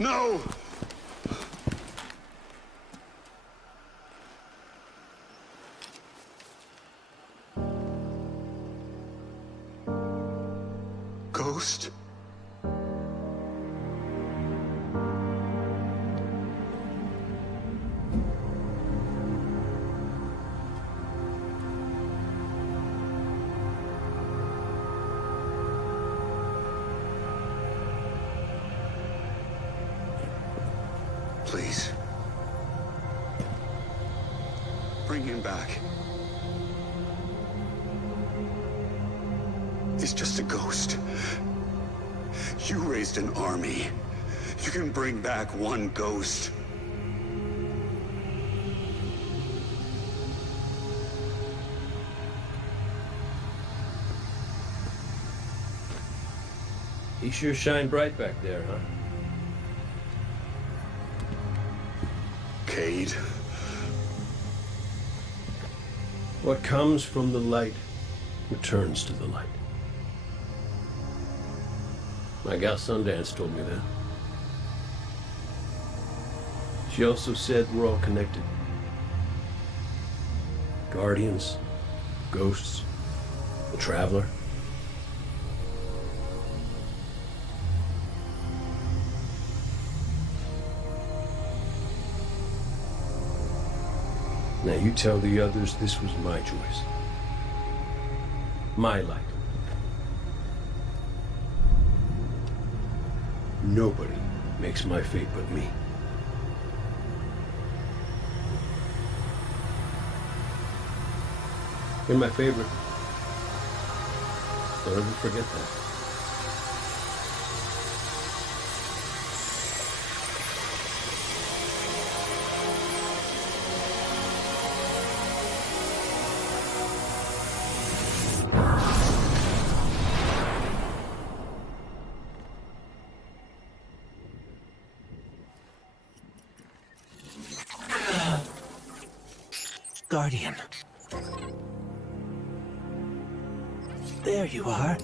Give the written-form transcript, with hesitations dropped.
No! Ghost? Please. Bring him back. He's just a ghost. You raised an army. You can bring back one ghost. He sure shined bright back there, huh? Cayde. What comes from the light returns to the light. My gal Sundance told me that. She also said we're all connected. Guardians, ghosts, the Traveler. Now you tell the others this was my choice. My light. Nobody makes my fate but me. You're my favorite. Don't ever forget that. Guardian. There you are.